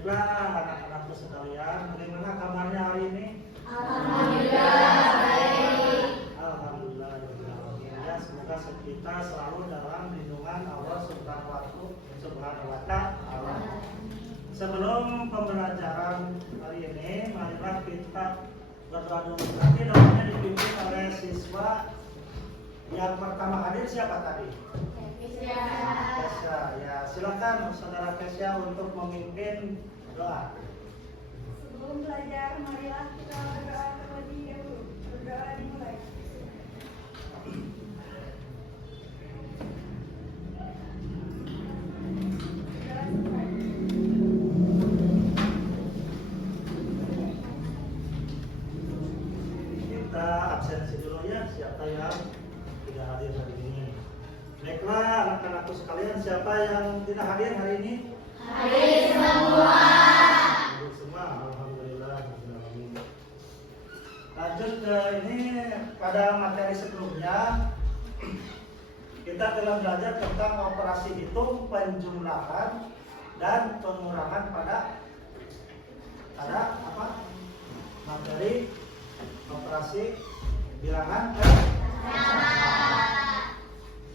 Baiklah anak-anakku sekalian, bagaimana kabarnya hari ini? Alhamdulillah baik. Alhamdulillah ya, semoga kita selalu dalam lindungan Allah Subhanahu wa Ta'ala. Sebelum pembelajaran hari ini, marilah kita berdoa dulu. Nanti doanya dipimpin oleh siswa yang pertama hadir. Siapa tadi? Kesya. Ya, silakan saudara Kesya untuk memimpin doa. Sebelum belajar, marilah kita berdoa terlebih dahulu. Berdoa dimulai. Kita absensi dulu ya, siapa yang tidak hadir hari ini. Baiklah anak-anakku sekalian, siapa yang tidak hadir hari ini? Hadir semua. Hadir semua, alhamdulillah. Lanjut ke ini, pada materi sebelumnya kita telah belajar tentang operasi hitung, penjumlahan, dan pengurangan pada apa? Materi operasi bilangan ke.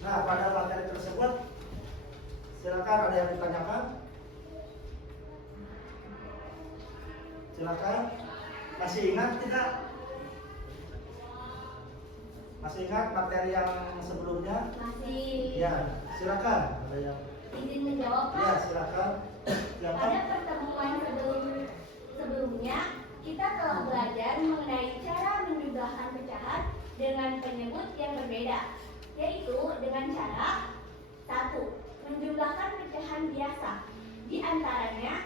Nah, pada materi tersebut silakan ada yang ditanyakan. Silakan. Masih ingat tidak? Masih ingat materi yang sebelumnya? Masih. Ya, silakan. Ada yang Izin menjawab, Pak. Ya, silakan. Pada pertemuan sebelumnya, kita telah belajar mengenai cara menjumlahkan pecahan dengan penyebut yang berbeda, yaitu dengan cara 1. Menjumlahkan pecahan biasa. Di antaranya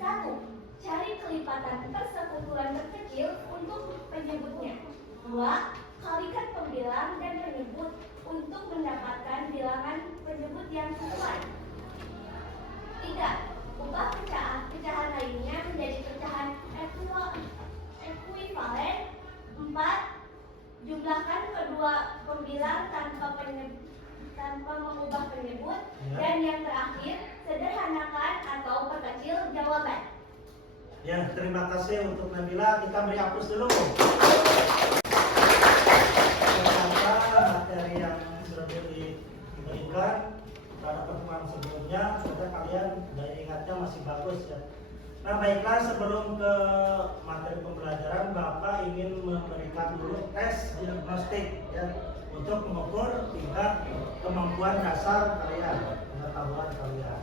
1. Cari kelipatan persekutuan terkecil untuk penyebutnya. 2. Kalikan pembilang dan penyebut untuk mendapatkan bilangan penyebut yang sesuai. 3. Ubah pecahan lainnya menjadi pecahan ekuivalen. 4. Jumlahkan kedua pembilang tanpa mengubah penyebut. Dan yang terakhir, sederhanakan atau perkecil jawaban. Ya, terima kasih untuk Nabila. Kita beri hapus dulu. Ternyata materi yang sudah diberikan pada pertemuan sebelumnya, sudah kalian daya ingatnya masih bagus ya. Nah, baiklah, sebelum ke materi pembelajaran, Bapak ingin memberikan dulu tes diagnostik ya, untuk mengukur tingkat kemampuan dasar kalian, pengetahuan kalian.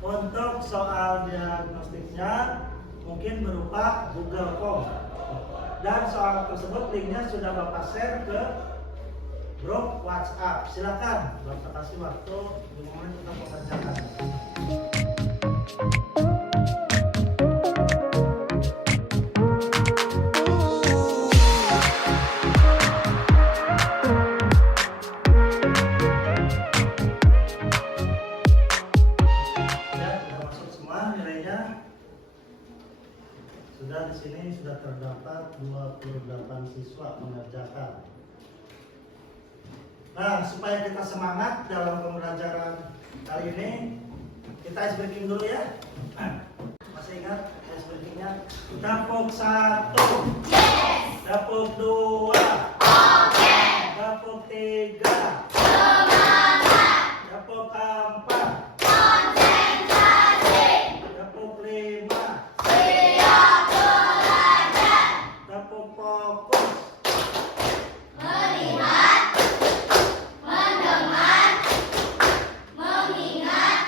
Untuk soal diagnostiknya mungkin berupa Google Form, dan soal tersebut linknya sudah Bapak share ke grup WhatsApp. Silakan Bapak kasih waktu di momen kita mengerjakan. Sudah di sini sudah terdapat 28 siswa mengerjakan. Nah, supaya kita semangat dalam pembelajaran kali ini, kita ice breaking dulu ya. Masih ingat ice breakingnya? Dapur 1. Yes. Dapur 2. Oke. Dapur 3. Semangat. Dapur 4. Konsentrasi. Dapur 5. Fokus. Melihat, mendengar, mengingat,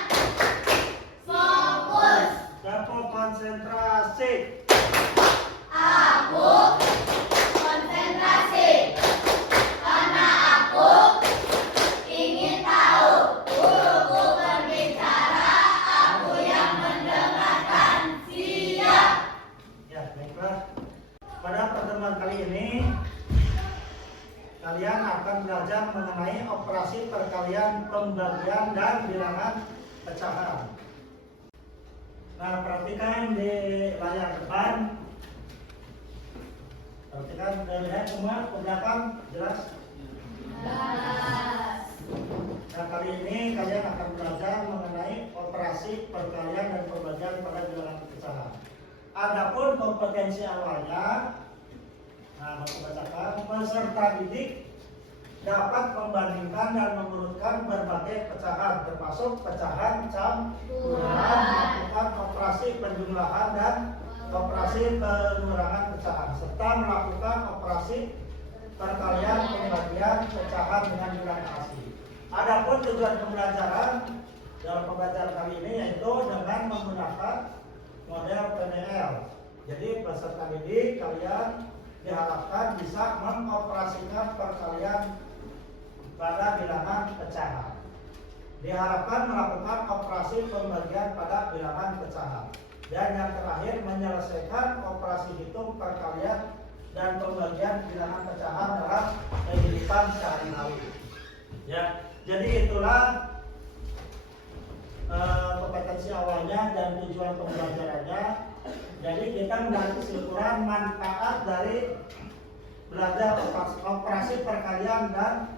fokus. Dapur konsentrasi. Aku konsentrasi karena aku ingin tahu guruku berbicara, aku yang mendengarkan. Siap. Ya, baiklah. Pada pertemuan kali ini kalian akan belajar mengenai operasi perkalian, pembagian, dan bilangan pecahan. Nah, perhatikan di layar depan. Perhatikan, lihat semua ke belakang, jelas? Jelas. Nah, kali ini kalian akan belajar mengenai operasi perkalian dan pembagian pada bilangan pecahan. Adapun kompetensi awalnya, nah Bapak bacakan, peserta didik dapat membandingkan dan mengurutkan berbagai pecahan, termasuk pecahan campuran, melakukan operasi penjumlahan dan operasi pengurangan pecahan, serta melakukan operasi perkalian pembagian pecahan dengan bilangan asli. Adapun tujuan pembelajaran dalam pembelajaran kali ini yaitu dengan menggunakan model PNL. Jadi peserta didik kalian diharapkan bisa mengoperasikan perkalian pada bilangan pecahan. Diharapkan melakukan operasi pembagian pada bilangan pecahan. Dan yang terakhir menyelesaikan operasi hitung perkalian dan pembagian bilangan pecahan dalam kehidupan sehari-hari. Ya, jadi itulah kompetensi awalnya dan tujuan pembelajarannya. Jadi kita menarik kesimpulan manfaat dari belajar operasi perkalian dan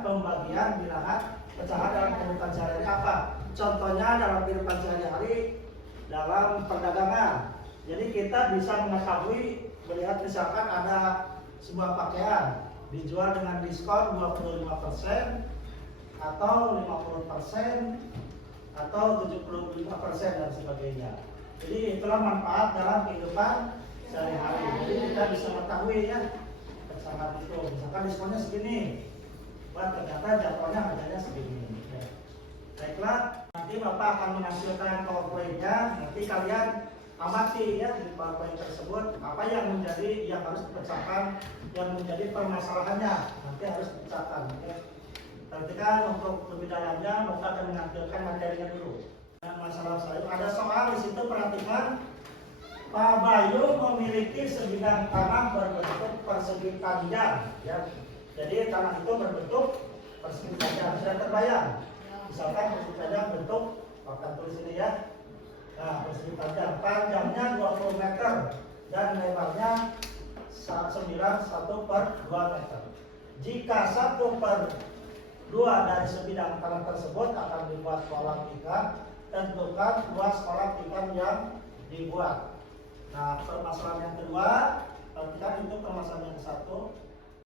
pembagian bilangan pecahan dalam kehidupan sehari-hari apa? Contohnya dalam kehidupan sehari-hari dalam perdagangan. Jadi kita bisa mengetahui melihat misalkan ada sebuah pakaian dijual dengan diskon 25% atau 50% atau 75% dan sebagainya. Jadi itulah manfaat dalam kehidupan sehari-hari. Jadi kita bisa mengetahui ya pecahan itu. Misalkan diskonnya segini, wah ternyata jadwalnya harganya segini. Ya. Baiklah, nanti Bapak akan menghasilkan PowerPoint-nya. Nanti kalian amati ya di PowerPoint tersebut apa yang harus dipecahkan, yang menjadi permasalahannya nanti harus dipecahkan. Ya. Perhatikan untuk lebih dalamnya Bapak akan menampilkan materinya dulu. Nah, masalah saya ada soal di situ, perhatikan. Pak Bayu memiliki sebidang tanah berbentuk persegi panjang, ya. Jadi tanah itu berbentuk persegi panjang, sudah terbayang. Misalkan persegi panjang bentuk, akan tulis ini ya. Nah, persegi panjang, panjangnya 20 meter dan lebarnya 1/2 meter. Jika 1/2 dari sebidang tanah tersebut akan dibuat kolam ikan, tentukan luas kolam ikan yang dibuat. Nah, permasalahan yang kedua, perhatikan itu permasalahan yang satu.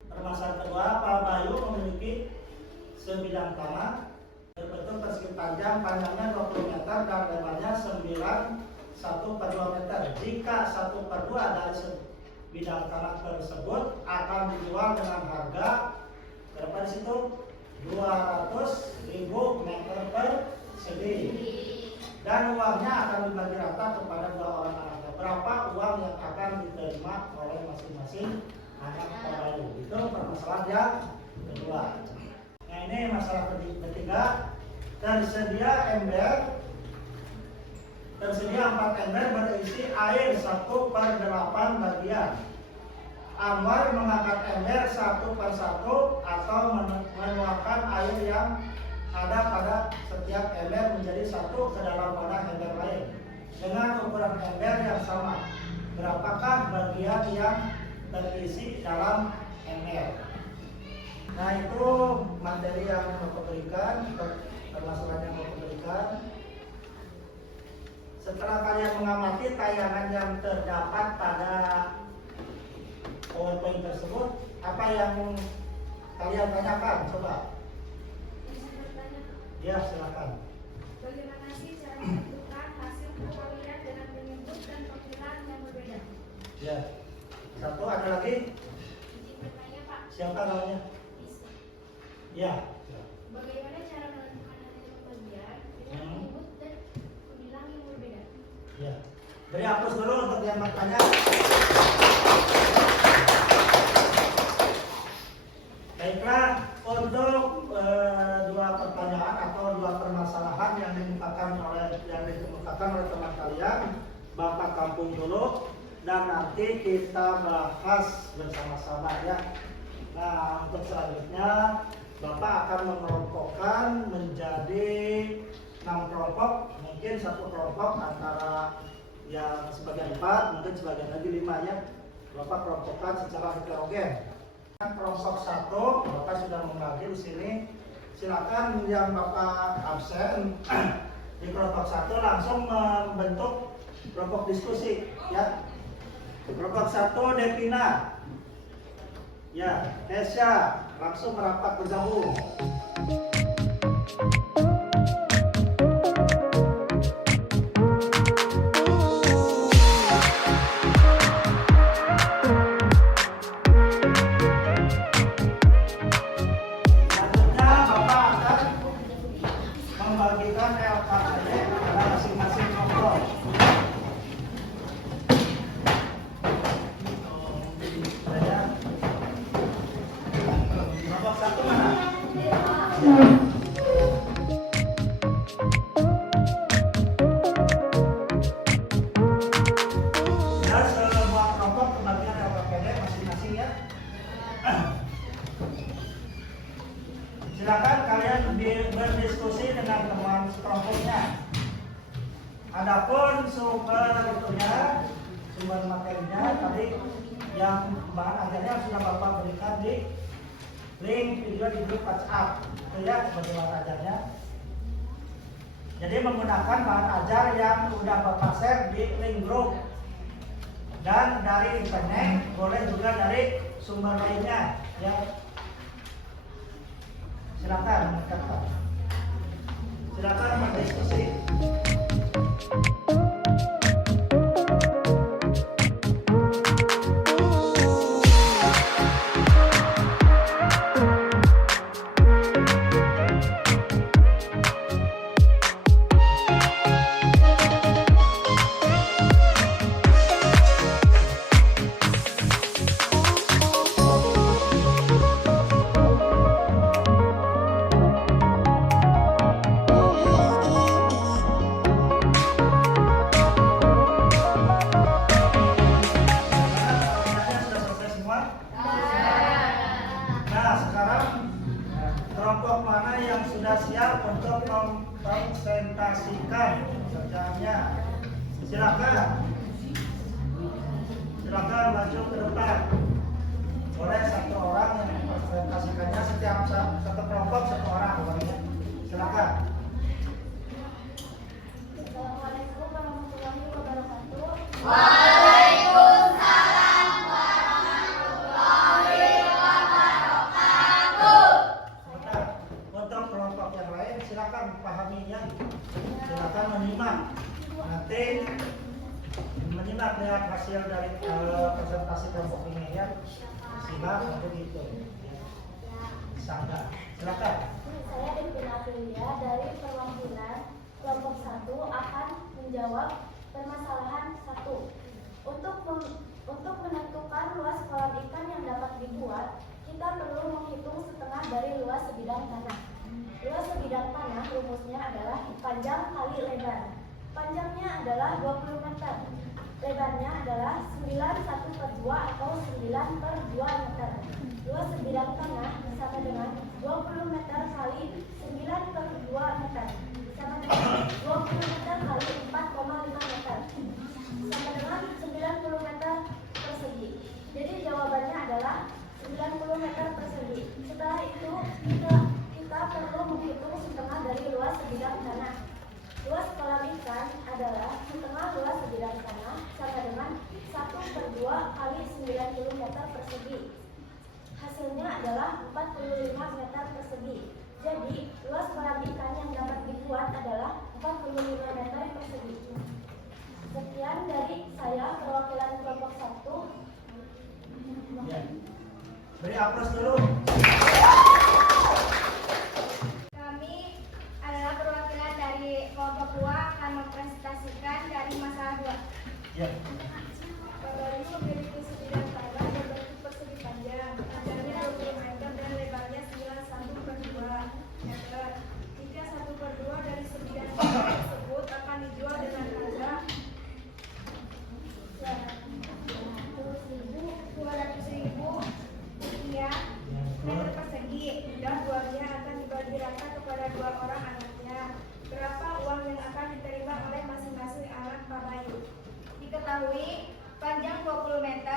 Permasalahan kedua, Pak Bayu memiliki sebidang tanah berbentuk persegi panjang, panjangnya 20 meter dan lebarnya 1/2 meter. Jika 1/2 dari sebidang tanah tersebut akan dijual dengan harga berapa di situ? 200.000 meter persegi. Dan uangnya akan dibagi rata kepada 2 orang anaknya. Berapa uang yang akan diterima oleh masing-masing anak Pak Bayu? Itu permasalahan yang kedua. Nah, ini masalah ketiga. Tersedia 4 ember berisi air 1/8 bagian. Anwar mengangkat ember 1 per 1 atau menuangkan air yang ada pada setiap ember menjadi 1 ke dalam wadah ember lain dengan ukuran ember yang sama. Berapakah bagian yang terisi dalam ember? Nah, itu materi yang mau berikan, permasalahan yang mau berikan. Setelah kalian mengamati tayangan yang terdapat pada PowerPoint tersebut, apa yang kalian tanyakan? Coba. Ya, silakan. Bagaimana sih cara menentukan hasil perkalian dengan menyebut dan penggunaan yang berbeda? Ya. Satu, ada lagi? Izin bertanya, Pak. Siapa namanya? Bisa. Ya. Bagaimana cara menentukan hasil pembagian dengan menyebut dan pembilang yang berbeda? Ya. Beri hapus dulu untuk yang bertanya. Baiklah, untuk dua pertanyaan atau dua permasalahan yang dikemukakan oleh teman kalian, Bapak kampung dulu dan nanti kita bahas bersama-sama ya. Nah, untuk selanjutnya Bapak akan mengelompokkan menjadi 6 kelompok, mungkin satu kelompok antara yang sebagian 4, mungkin sebagian lagi 5 ya. Bapak kelompokkan secara heterogen. Kelompok 1, Bapak sudah membagi di sini silakan yang Bapak absen di kelompok 1 langsung membentuk kelompok diskusi ya. Kelompok 1 Devina. Ya, Nesya langsung merapat bergabung. Membagikan LKPD pada masing-masing kelompok. Kelompok 1 mana? Ya, semua kelompok pembagian LKPD masing-masing ya. Silakan kalian berdiskusi dengan teman sekelompoknya. Adapun sumber materinya tadi yang bahan ajarnya sudah Bapak berikan di link video di grup WhatsApp. Itu ya sebagai bahan ajarnya. Jadi menggunakan bahan ajar yang sudah Bapak share di link grup. Dan dari internet, boleh juga dari sumber lainnya ya. Silakan mencatat. Silakan berdiskusi. Kelompok mana yang sudah siap untuk mempresentasikan kerjaannya? Silakan maju ke depan. Boleh satu orang yang mempresentasikannya, setiap satu kelompok satu orang. Silakan. Assalamualaikum warahmatullahi wabarakatuh. Waalaikumsalam warahmatullahi wabarakatuh. Untuk kelompok yang lain silakan pahaminya. Silakan menyimak. Nanti menyimak lihat hasil dari presentasi kelompok ini ya. Simak begitu. Sangga. Silakan. Saya Devina Aprilia dari perwakilan kelompok 1 akan menjawab permasalahan 1. Untuk menentukan luas kolam ikan yang dapat dibuat, kita perlu menghitung setengah dari luas sebidang tanah. Luas sebidang tanah rumusnya adalah panjang kali lebar. Panjangnya adalah 20 meter. Lebarnya adalah 9/1/2 atau 9/2 meter. Luas sebidang tanah sama dengan 20 meter kali 9/2 meter. Sama dengan 20 meter kali 4,5 meter. Sama dengan 90 meter persegi. Jadi jawabannya adalah 90 meter persegi. Setelah itu kita perlu menghitung setengah dari luas sebidang tanah. Luas kolam ikan adalah setengah luas sebidang tanah sama dengan 1/2 kali 90 meter persegi. Hasilnya adalah 45 meter persegi. Jadi luas kolam ikan yang dapat dibuat adalah 45 meter persegi. Sekian dari saya perwakilan kelompok 1. Ya. Beri aplaus dulu. Kami adalah perwakilan dari kelompok 2 akan mempresentasikan dari masalah 2. Ya. Kolam ini memiliki sebidang tanah berbentuk persegi panjang, panjangnya 20 meter dan lebarnya 9/1/2 meter. Jika 1/2 dari sebidang tanah tersebut akan dijual dengan harga 200.000 rupiah meter persegi dan uangnya akan dibagi rata kepada 2 orang anaknya. Berapa uang yang akan diterima oleh masing-masing anak Pak Bayu? Diketahui panjang 20 meter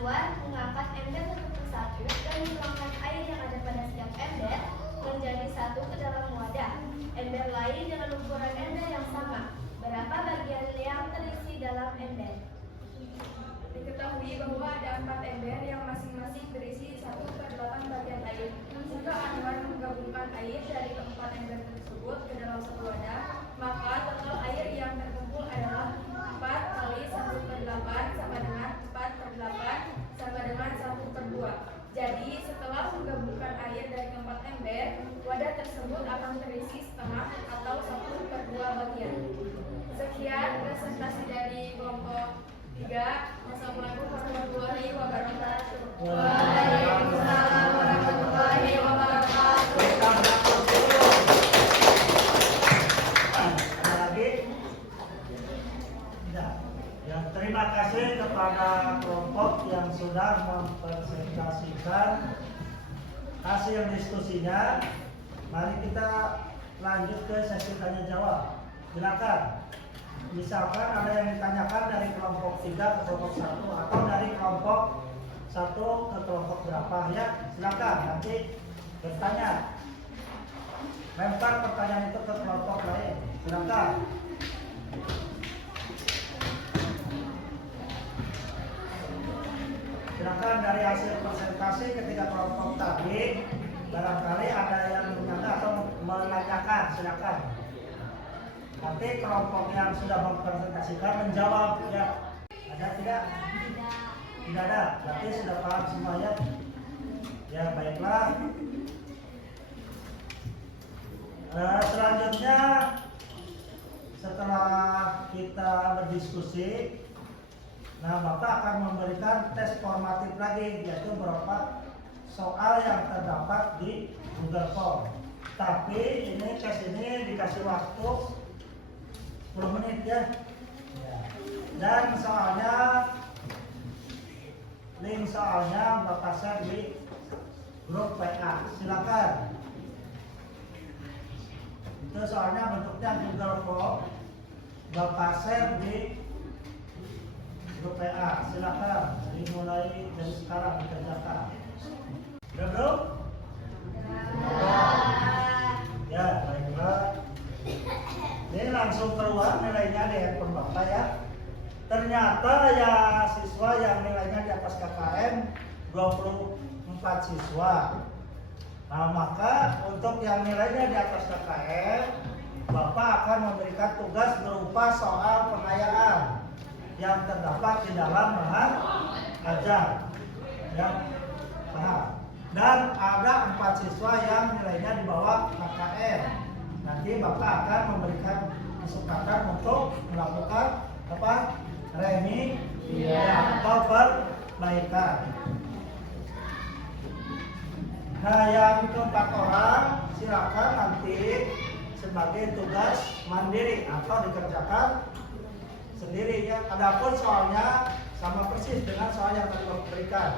Anwar mengangkat ember satu persatu dan menuangkan air yang ada pada setiap ember menjadi satu ke dalam wadah. Ember lain dengan ukuran ember yang sama. Berapa bagian yang terisi dalam ember? Diketahui bahwa ada 4 ember yang masing-masing berisi 1/8 bagian air. Jika Anwar menggabungkan air dari keempat ember tersebut ke dalam satu wadah, maka total air yang terkumpul adalah 4 kali 1/8 sama dengan 4/8 sama dengan 1/2. Jadi setelah menggabungkan air dari keempat ember, wadah tersebut akan terisi setengah atau 1/2 bagian. Sekian presentasi dari kelompok 3. Wassalamualaikum warahmatullahi wabarakatuh. Waalaikumsalam warahmatullahi wabarakatuh. Ada lagi? Tidak. Ya, terima kasih kepada kelompok yang sudah mempresentasikan hasil diskusinya. Mari kita lanjut ke sesi tanya jawab. Silakan. Misalkan ada yang ditanyakan dari kelompok 3 ke kelompok 1 atau dari kelompok 1 ke kelompok berapa ya, silakan nanti bertanya. Lempar pertanyaan itu ke kelompok lain. Silakan. Silakan dari hasil presentasi ketika kelompok tadi barangkali ada yang menanya atau menanyakan, silakan. Nanti kelompok yang sudah mempresentasikan menjawab ya. Ada tidak? Tidak ada. Berarti sudah paham semuanya. Ya baiklah. Selanjutnya setelah kita berdiskusi, nah Bapak akan memberikan tes formatif lagi, yaitu beberapa soal yang terdapat di Google Form. Tapi ini tes ini dikasih waktu 10 menit ya. Dan link soalnya Bapak share di grup WA. Silakan. Itu soalnya bentuknya Google Form. Bapak share di grup WA. Silakan. Dimulai dari sekarang dikerjakan. Udah belum? Ya, baiklah. Ini langsung keluar nilainya di handphone Bapak ya. Ternyata ya siswa yang nilainya di atas KKM 24 siswa. Nah maka untuk yang nilainya di atas KKM, Bapak akan memberikan tugas berupa soal pengayaan yang terdapat di dalam bahan ajar. Ya, paham? Dan ada 4 siswa yang nilainya di bawah KKM. Nanti Bapak akan memberikan kesempatan untuk melakukan apa? Atau perbaikan. Nah, yang keempat orang silakan nanti sebagai tugas mandiri atau dikerjakan sendiri ya. Adapun soalnya sama persis dengan soal yang tadi Bapak berikan.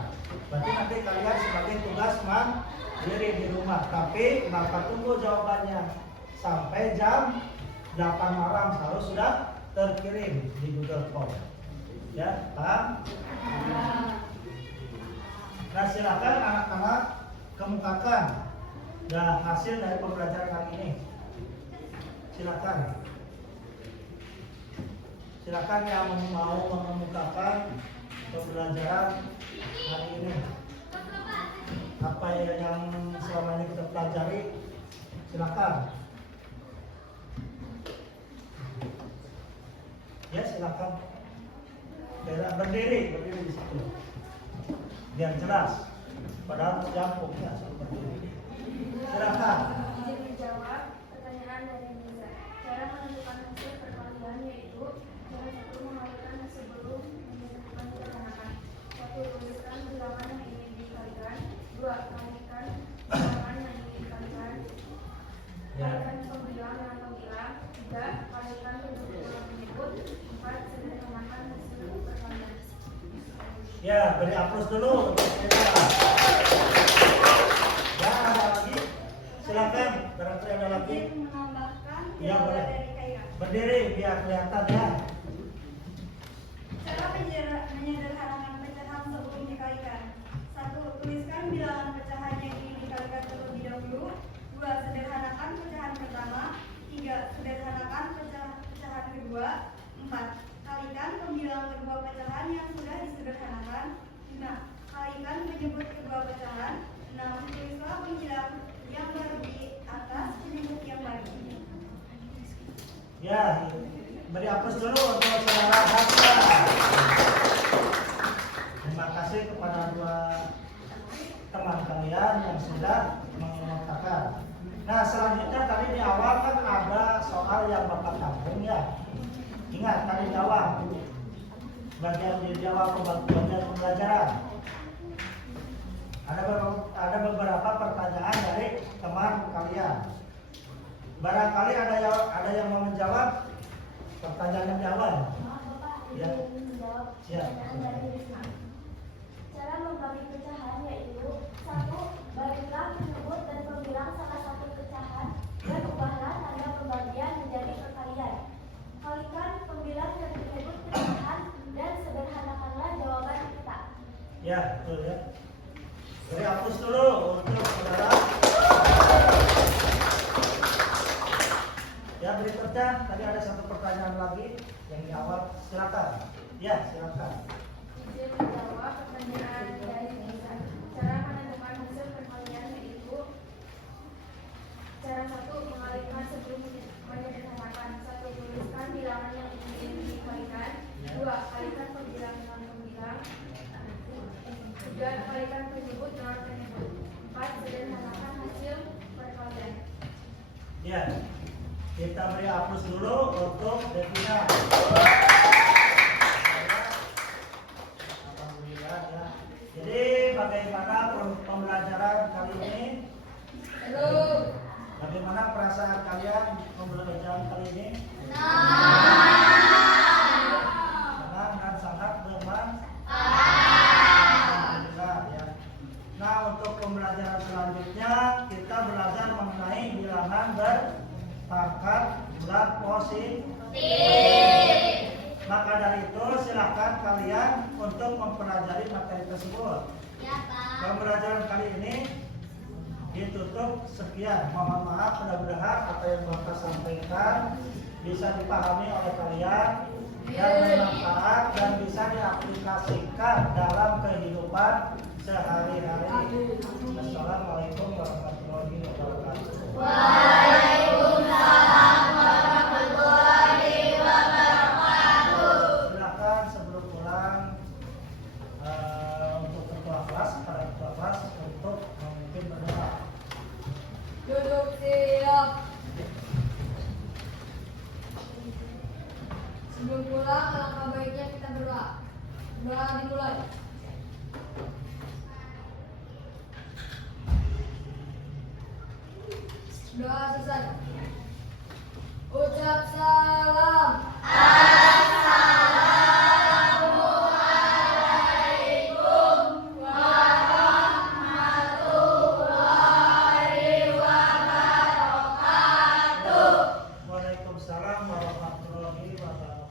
Berarti nanti kalian sebagai tugas mandiri di rumah. Tapi Bapak tunggu jawabannya sampai jam 8 malam harus sudah terkirim di Google Form. Ya, paham? Nah, silakan anak-anak kemukakan hasil dari pembelajaran hari ini. Silakan. Silakan yang mau mengemukakan pembelajaran hari ini. Apa yang selama ini kita pelajari, silakan. Ya silakan. Berdiri di situ. Biar jelas. Padahal jam pokoknya berdiri. Silakan. Izin menjawab pertanyaan dari Nisa. Cara menentukan hasil perkalian yaitu cara 1 mengalihkan sebelum menentukan perbandingan. 1. Rumuskan bilangan yang ingin dikalikan. 2. Kalikan bilangan yang ingin dikalikan. Kalikan pembilang dengan pembilang. 3. Kalikan kedua menyebut. 4. Sederhanakan hasil perkalian. Ya, beri aplaus dulu untuk kita. Ya, ada lagi? Silakan, barangkali ada lagi. Menambahkan Ya, boleh. dari Kaira. Berdiri biar kelihatan ya. Cara menyederhanakan pecahan sebelum dikalikan. 1. Tuliskan bilangan pecahan yang ingin dikalikan terlebih dahulu. 2. Sederhanakan pecahan pertama. 3. Sederhanakan pecahan kedua. 4. Kalikan pembilang kedua pecahan yang sudah disederhanakan. 5. Kalikan penyebut kedua pecahan. 6. Tulislah pembilang yang baru di atas penyebut yang baru. Ya, beri aplaus dulu untuk saudara Hasra. Terima kasih kepada dua teman kalian yang sudah mengutarakan. Nah, selanjutnya tadi di awal kan ada soal yang Bapak kampung ya. Ingat tadi di awal bagian dijawab bagian pembelajaran. Ada beberapa pertanyaan dari teman kalian. Barangkali ada yang mau menjawab pertanyaan yang di awal. Maaf Bapak, Ya. izin menjawab Siap. pertanyaan dari Risma. Cara membagi pecahan yaitu 1. Bagilah penyebut dan pembilang salah satu pecahan dan ubahlah tanda pembagian menjadi perkalian. Kalikan pembilang dan penyebut pecahan dan sederhanakanlah jawaban kita. Ya, betul ya. Beri aplaus dulu untuk saudara. Ya, berikutnya tadi ada satu pertanyaan lagi yang di awal. Silakan. Ya, silakan. Izin menjawab pertanyaan dari Nisa. Cara menentukan hasil perkalian yaitu cara 1. Mengalihkan sebelum menyederhanakan. 1. Tuliskan bilangan yang ingin dikalikan. 2. Kalikan pembilang dengan pembilang. 3. Kalikan penyebut dengan penyebut. 4. Sederhanakan hasil perkalian. Ya. Kita beri aplaus dulu untuk Devina. Alhamdulillah ya. Jadi bagaimana pembelajaran kali ini? Bagaimana perasaan kalian pembelajaran kali ini? Senang dan sangat Alhamdulillah ya. Nah, untuk pembelajaran selanjutnya kita belajar mengenai bilangan berpangkat bulat positif. Maka dari itu silakan kalian untuk mempelajari materi tersebut. Ya, Pak. Pembelajaran kali ini ditutup sekian. Mohon maaf, mudah-mudahan apa yang Bapak sampaikan bisa dipahami oleh kalian dan bermanfaat dan bisa diaplikasikan dalam kehidupan sehari-hari. Assalamualaikum warahmatullahi wabarakatuh. Silakan sebelum pulang untuk ketua kelas, para ketua kelas untuk memimpin berdoa. Duduk siap. Sebelum pulang, alangkah baiknya kita berdoa. Doa dimulai. Doa selesai. Ucap salam. Waalaikumsalam warahmatullahi wabarakatuh.